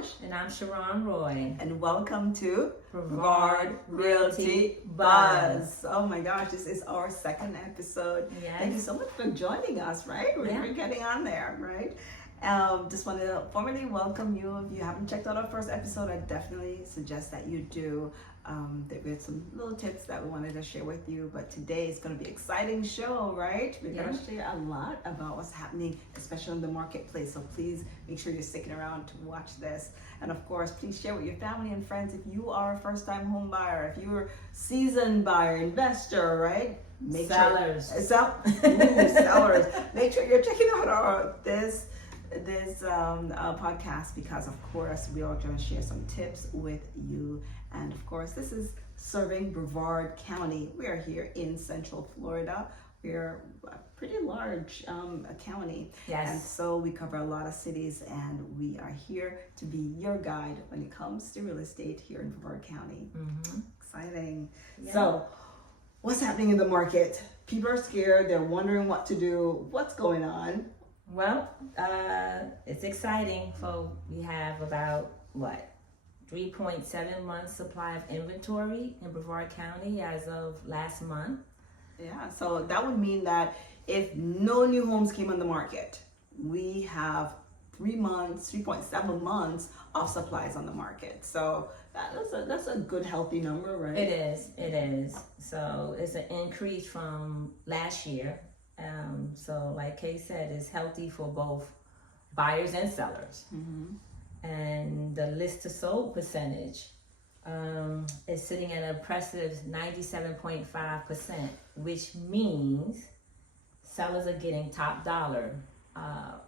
Raj. And I'm Sharon Roy. And welcome to Brevard Realty Buzz. Oh my gosh, this is our second episode. Yes. Thank you so much for joining us, right? We're getting on there, right? Just want to formally welcome you. If you haven't checked out our first episode, I definitely suggest that you do. There were some little tips that we wanted to share with you, but today is going to be an exciting show, right? We're going to share a lot about what's happening, especially in the marketplace. So please make sure you're sticking around to watch this. And of course, please share with your family and friends if you are a first-time home buyer, if you're a seasoned buyer, investor, right? Sellers. Sellers. Make sure you're checking out this podcast, because of course we are going to share some tips with you. And of course, this is serving Brevard County. We are here in Central Florida. We're a pretty large county. Yes. And so we cover a lot of cities, and we are here to be your guide when it comes to real estate here in Brevard County. Mm-hmm. Exciting. Yeah. So what's happening in the market? People are scared. They're wondering what to do. What's going on? Well, it's exciting. So we have about 3.7 months supply of inventory in Brevard County as of last month. Yeah, so that would mean that if no new homes came on the market, we have 3.7 months of supplies on the market. So that's a good, healthy number, right? It is. So it's an increase from last year. So like Kay said, it's healthy for both buyers and sellers. Mm-hmm. And the list to sold percentage is sitting at an impressive 97.5%, which means sellers are getting top dollar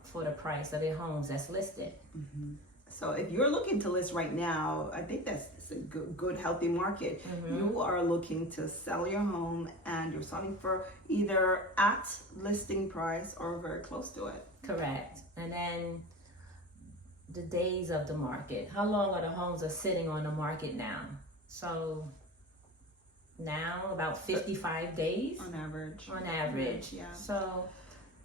for the price of their homes that's listed. Mm-hmm. So if you're looking to list right now, I think that's a good, healthy market. Mm-hmm. You are looking to sell your home, and you're selling for either at listing price or very close to it. Correct. And then the days of the market. How long are the homes are sitting on the market now? So now about 55 days On average. on average. Yeah. So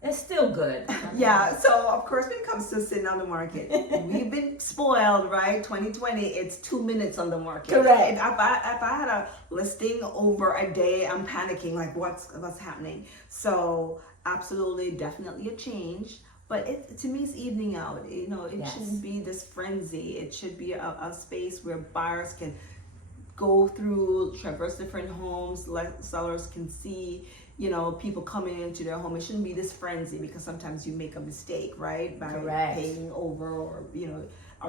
it's still good. Yeah, so of course when it comes to sitting on the market, we've been spoiled, right? 2020, it's 2 minutes on the market. Correct. If I had a listing over a day, I'm panicking, like what's happening. So absolutely, definitely a change. But to me, it's evening out. It Yes. shouldn't be this frenzy. It should be a space where buyers can go through, traverse different homes, sellers can see, people coming into their home. It shouldn't be this frenzy, because sometimes you make a mistake, right? By Correct. paying over, or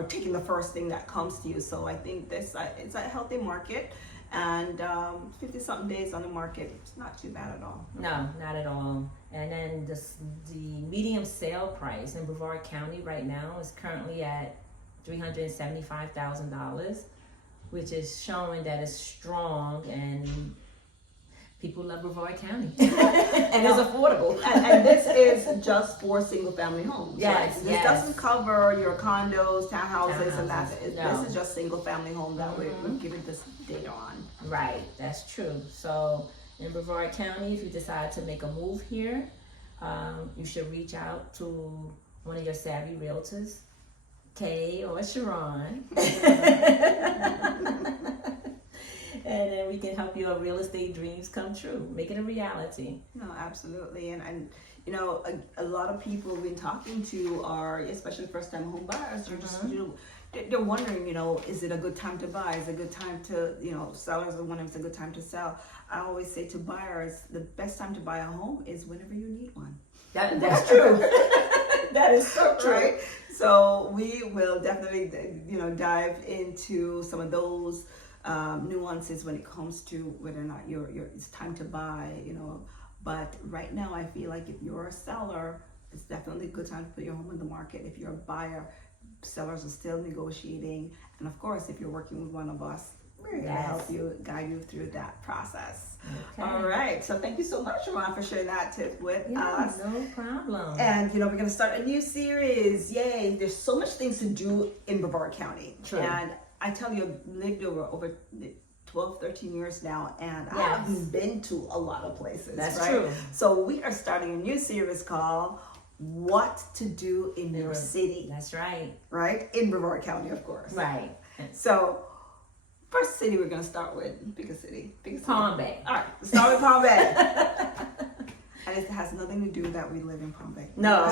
taking the first thing that comes to you. So I think it's a healthy market, and 50-something days on the market, it's not too bad at all. No, not at all. And then the medium sale price in Brevard County right now is currently at $375,000, which is showing that it's strong, and people love Brevard County. And it's affordable. And this is just for single family homes. Yes, right? This yes. doesn't cover your condos, townhouses, and that. No. This is just single family home that we're giving this data on. Right, that's true. So in Brevard County, if you decide to make a move here, you should reach out to one of your savvy realtors, Kay or Sharon. And then we can help your real estate dreams come true. Make it a reality. No, absolutely. And a lot of people we've been talking to are, especially first-time home buyers, they're just, they're wondering, is it a good time to buy? Is it a good time to, sellers are wondering if it's a good time to sell. I always say to buyers, the best time to buy a home is whenever you need one. That's true. That is so true. Right? So we will definitely, dive into some of those nuances when it comes to whether or not it's time to buy, But right now, I feel like if you're a seller, it's definitely a good time to put your home on the market. If you're a buyer, sellers are still negotiating. And of course, if you're working with one of us, we're here to help you, guide you through that process. Okay. All right. So thank you so much, Sharon, for sharing that tip with us. No problem. And we're going to start a new series. Yay! There's so much things to do in Brevard County. True. And I tell you, I've lived over 12, 13 years now, and I Yes. haven't been to a lot of places. That's right? true. So we are starting a new series called what to do in your city. That's right. Right? In Brevard County, of course. Right. So, first city we're going to start with, pick a city. Palm Bay. All right, let's start with Palm Bay. And it has nothing to do that we live in Palm Bay. No,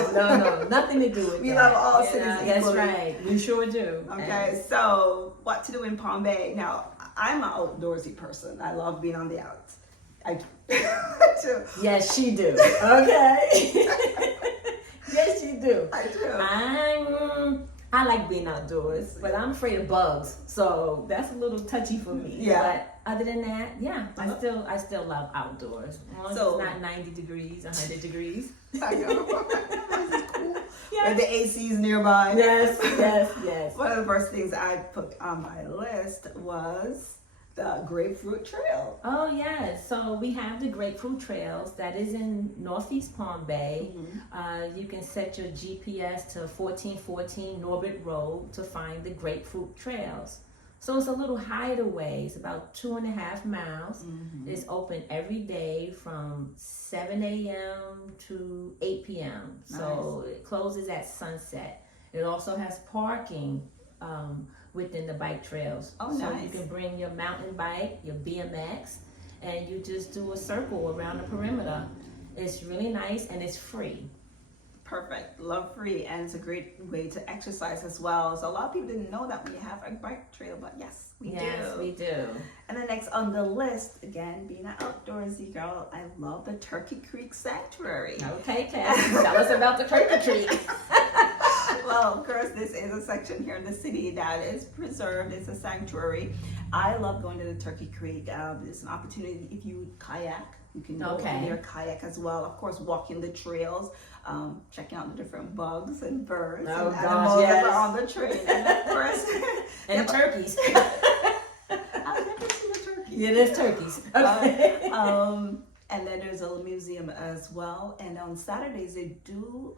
nothing to do with We that. love all cities equally. That's right. We sure do. Okay, so what to do in Palm Bay? Now, I'm an outdoorsy person. I love being on the outs. I do. Yes, she do. Okay. Yes, you do. I do. I like being outdoors, but I'm afraid of bugs, so that's a little touchy for me. Yeah. But other than that, yeah, I still love outdoors. As long as it's not 90 degrees, 100 degrees. I know. This is cool. Yes. With the ACs nearby. Yes. One of the first things I put on my list was the Grapefruit Trail. Oh yes, so we have the Grapefruit Trails that is in Northeast Palm Bay. You can set your GPS to 1414 Norbert Road to find the Grapefruit Trails. So it's a little hideaway. It's about 2.5 miles. It's open every day from 7 a.m. to 8 p.m. So it closes at sunset. It also has parking within the bike trails. Oh, so nice. You can bring your mountain bike, your BMX, and you just do a circle around the perimeter. It's really nice and it's free. Perfect. Love free, and it's a great way to exercise as well. So a lot of people didn't know that we have a bike trail, but yes, we do. Yes, we do. And then next on the list, again, being an outdoorsy girl, I love the Turkey Creek Sanctuary. Okay, Cass, tell us about the Turkey Creek. Well, of course, this is a section here in the city that is preserved. It's a sanctuary. I love going to the Turkey Creek. It's an opportunity if you kayak. You can go in your kayak as well. Of course, walking the trails, checking out the different bugs and birds and animals that are on the trail. And of course, and turkeys. I've never seen a turkey. Yeah, there's turkeys. Okay. And then there's a museum as well. And on Saturdays, they do,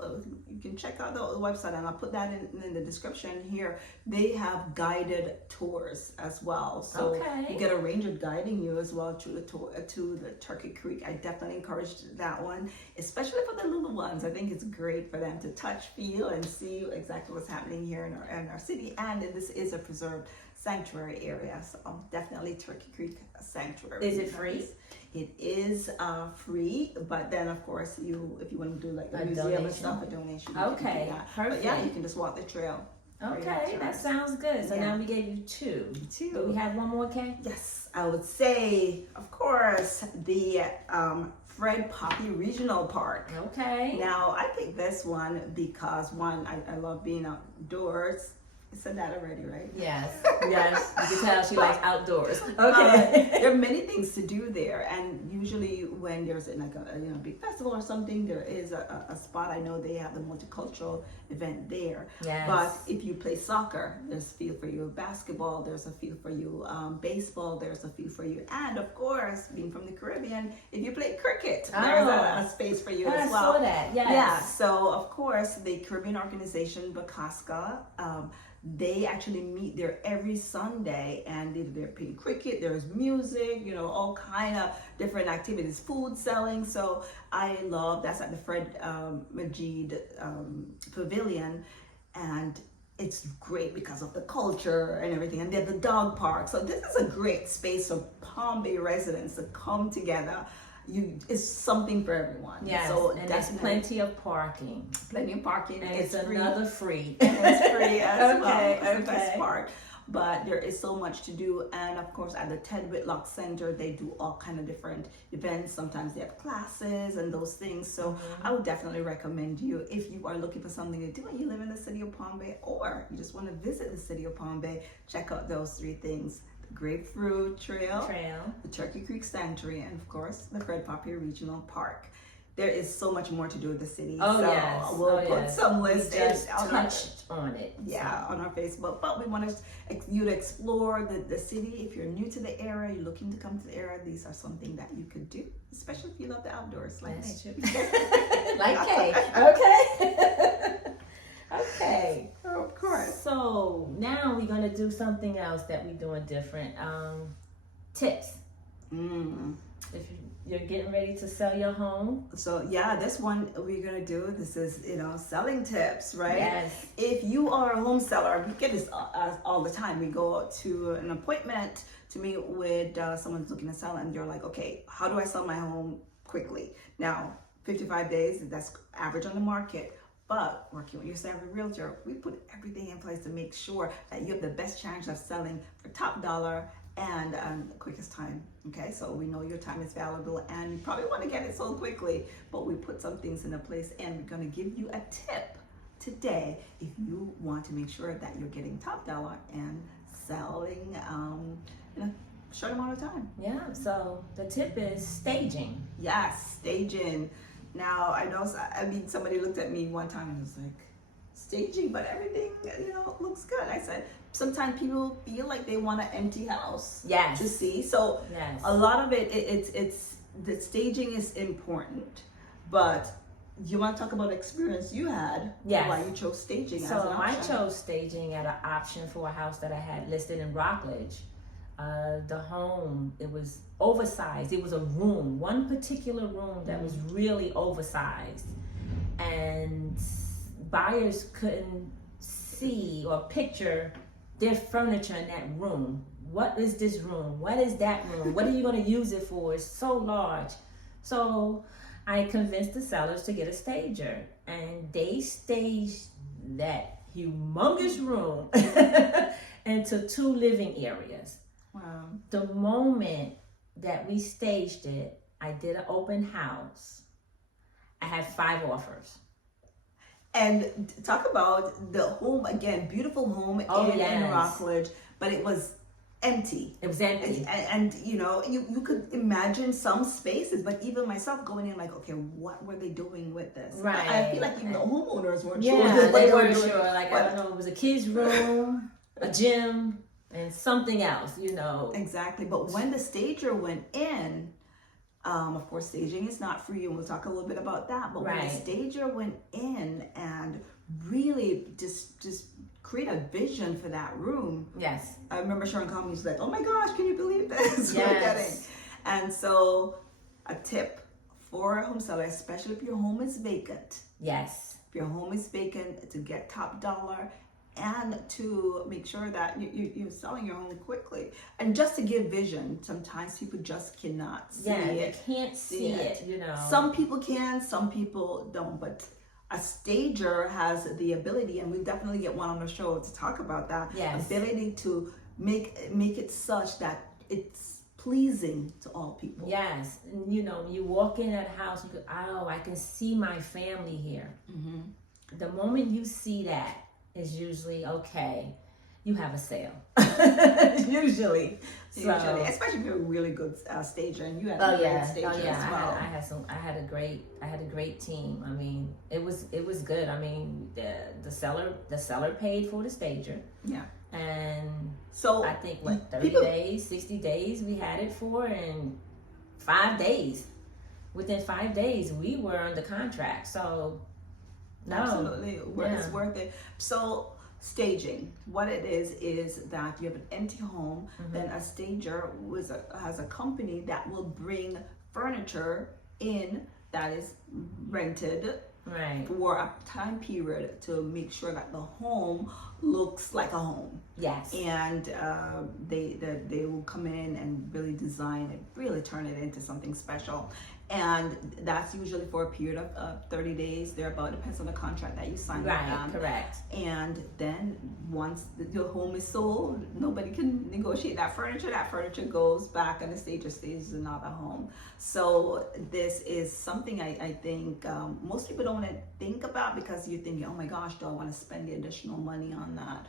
you can check out the website, and I'll put that in the description here. They have guided tours as well. So you get a ranger guiding you as well to the Turkey Creek. I definitely encourage that one, especially for the little ones. I think it's great for them to touch, feel, and see exactly what's happening here in our city. And this is a preserved sanctuary area. So definitely Turkey Creek Sanctuary. Is it free? It is free, but then of course if you want to do like a museum and stuff, a donation. Okay, you can do that. perfect. But yeah, you can just walk the trail. Okay, that sounds good. So now we gave you two. Do we have one more, Kay? Yes, I would say, of course, the Fred Poppy Regional Park. Okay. Now I picked this one because I love being outdoors. I said that already, right? Yes. You can tell she likes outdoors. Okay. There are many things to do there, and usually when there's like a big festival or something, there is a spot. I know they have the multicultural event there. Yes. But if you play soccer, there's a field for you. Basketball, there's a field for you. Baseball, there's a field for you. And of course, being from the Caribbean, if you play cricket, there's a space for you as well. I saw that. Yes. Yeah. So of course, the Caribbean organization Bakaska. They actually meet there every Sunday, and they're playing cricket, there's music, all kind of different activities, food selling. So I love, that's at the Fred Majid Pavilion, and it's great because of the culture and everything. And then the dog park. So this is a great space for Palm Bay residents to come together. It's something for everyone. Yes, so and there's plenty of parking. Plenty of parking. And it's another free. It's free as well. Okay. That's the best part. But there is so much to do, and of course at the Ted Whitlock Center they do all kind of different events. Sometimes they have classes and those things. So I would definitely recommend you, if you are looking for something to do and you live in the city of Palm Bay, or you just want to visit the city of Palm Bay, check out those three things: the Grapefruit Trail, the Turkey Creek Sanctuary, and of course the Fred Poppy Regional Park. There is so much more to do with the city. Oh, so yes. we'll put some lists touched on it. Yeah, on our Facebook. But we want you to explore the city. If you're new to the area, you're looking to come to the area, these are something that you could do, especially if you love the outdoors like me. Like Kay. Okay. Okay. Oh, of course. So now we're going to do something else that we're doing different. Tips. If you're getting ready to sell your home. So yeah, this one we're gonna do. This is selling tips, right? Yes. If you are a home seller, we get this all the time. We go to an appointment to meet with someone who's looking to sell, and you're like, okay, how do I sell my home quickly? Now, 55 days, that's average on the market. But working with your savvy realtor, we put everything in place to make sure that you have the best chance of selling for top dollar and the quickest time. Okay, so we know your time is valuable and you probably want to get it sold quickly, but we put some things into place, and we're going to give you a tip today if you want to make sure that you're getting top dollar and selling in a short amount of time. Yeah, so the tip is staging. Yes, staging. Now, somebody looked at me one time and was like, staging, but everything, looks good. I said, sometimes people feel like they want an empty house. Yes. To see. So yes. A lot of it's the staging is important, but you want to talk about experience you had. Yes. Why you chose staging as an So I option. chose staging as an option for a house that I had listed in Rockledge. The home, it was oversized. It was a room, one particular room that was really oversized, and buyers couldn't see or picture their furniture in that room. What is this room? What is that room? What are you going to use it for? It's so large. So I convinced the sellers to get a stager, and they staged that humongous room into 2 living areas. Wow. The moment that we staged it, I did an open house. I had 5 offers. And talk about the home again, beautiful home in Rockledge, but it was empty. It was empty. And you could imagine some spaces, but even myself going in like, okay, what were they doing with this? Right. I feel like even the homeowners weren't sure. Yeah, what they were weren't doing. sure. Like, I don't know, it was a kid's room, a gym, and something else, Exactly. But when the stager went in, of course, staging is not free, and we'll talk a little bit about that. But when the stager went in and really just create a vision for that room. Yes. I remember Sharon Conley was like, "Oh my gosh, can you believe this?" Yes. We're getting. And so, a tip for a home seller, especially if your home is vacant. Yes. If your home is vacant, to get top dollar and to make sure that you're selling your home quickly. And just to give vision, sometimes people just cannot see it. Yeah, they can't see it, Some people can, some people don't, but a stager has the ability, and we definitely get one on the show to talk about that, ability to make it such that it's pleasing to all people. Yes, and you walk in that house, you go, oh, I can see my family here. Mm-hmm. The moment you see that, is usually okay. You have a sale. Usually, especially if you're a really good stager, and you had a great stager as well. I had a great team. I mean, it was good. I mean, the seller paid for the stager. Yeah. And so I think 30 days, 60 days we had it for, and 5 days. Within 5 days we were under contract. So no. Absolutely, it's worth it. So staging, what it is that you have an empty home, then a stager has a company that will bring furniture in that is rented for a time period to make sure that the home looks like a home. Yes. And they will come in and really design it, really turn it into something special. And that's usually for a period of 30 days, thereabout, depends on the contract that you sign with them. Right, correct. And then once your home is sold, nobody can negotiate that furniture. That furniture goes back and the stager stays another home. So this is something I think most people don't want to think about, because you're thinking, oh my gosh, do I want to spend the additional money on that?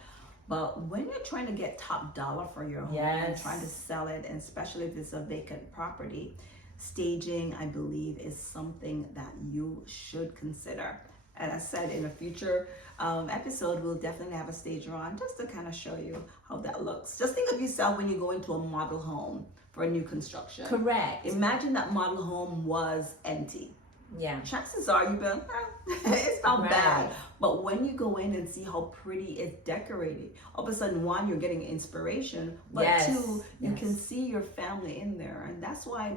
But when you're trying to get top dollar for your home and trying to sell it, and especially if it's a vacant property, staging, I believe, is something that you should consider. And as I said, in a future episode, we'll definitely have a stager on just to kind of show you how that looks. Just think of yourself when you go into a model home for a new construction. Correct. Imagine that model home was empty. Yeah. chances are you've been, it's not Right. bad. But when you go in and see how pretty it's decorated, all of a sudden, one, you're getting inspiration, but Yes. two, you Yes. can see your family in there. And that's why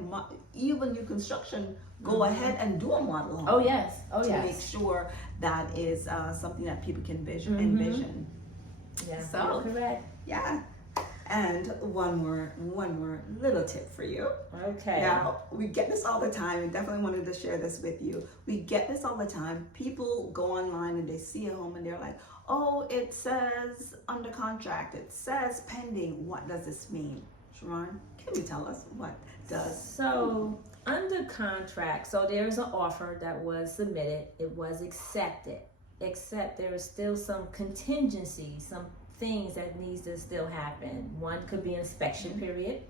even new construction, go Mhm. ahead and do a model home. Oh yes. Oh to yes. make sure that is something that people can Mhm. envision. Yeah. So- You're correct. Yeah. And one more little tip for you. Okay. Now, we get this all the time, and definitely wanted to share this with you. We get this all the time. People go online and they see a home and they're like, oh, it says under contract, it says pending. What does this mean? Sharon, can you tell us what does? So under contract, so there's an offer that was submitted, it was accepted, except there is still some contingency, some things that needs to still happen. One could be inspection period,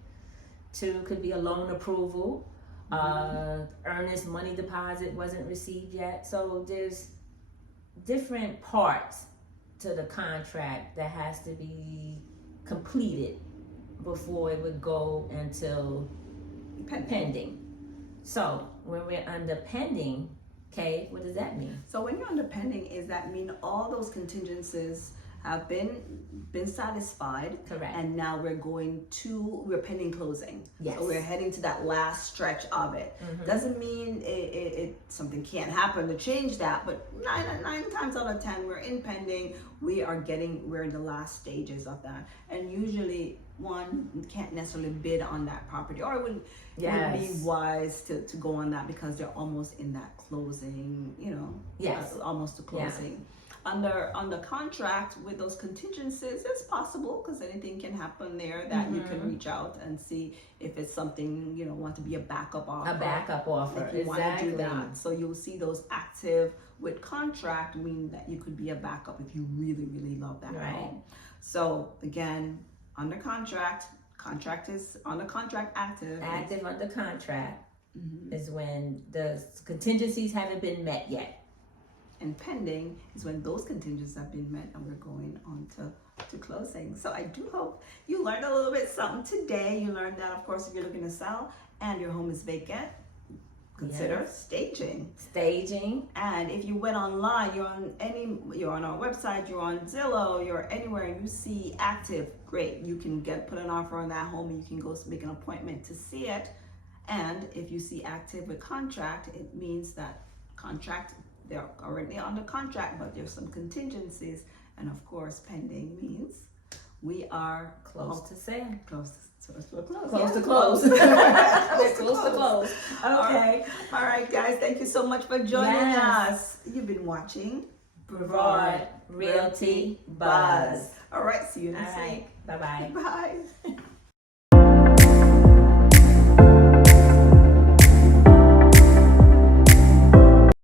two could be a loan approval, earnest money deposit wasn't received yet. So there's different parts to the contract that has to be completed before it would go until pending. So when we're under pending, okay, what does that mean? So when you're under pending, is that mean all those contingencies have been satisfied, Correct. and now we're pending closing. Yes. So we're heading to that last stretch of it. Mhm. Doesn't mean it something can't happen to change that, but nine times out of 10, we're in pending. We're in the last stages of that, and usually one can't necessarily bid on that property, or it would be wise to go on that because they're almost in that closing, Yes. almost to closing. Under contract with those contingencies, it's possible because anything can happen there that you can reach out and see if it's something want to be a backup offer. A backup offer, If you want to do exactly. that, so you'll see those active with contract, meaning that you could be a backup if you really, really love that Right. home. So again, under contract is under contract active. Active under contract Mhm. is when the contingencies haven't been met yet. And pending is when those contingencies have been met and we're going on to closing. So I do hope you learned a little bit something today. You learned that, of course, if you're looking to sell and your home is vacant, consider Yes. staging. Staging. And if you went online, you're on our website, you're on Zillow, you're anywhere, and you see active, great. You can put an offer on that home, and you can go make an appointment to see it. And if you see active with contract, it means that they're already under contract, but there's some contingencies. And of course, pending means we are Close to sale. close to close. Close to Yes, close. close. They're close to close. Okay. All right, guys. Thank you so much for joining Yes. us. You've been watching Brevard Realty Buzz. All right. See you All next right. week. Bye-bye. Bye.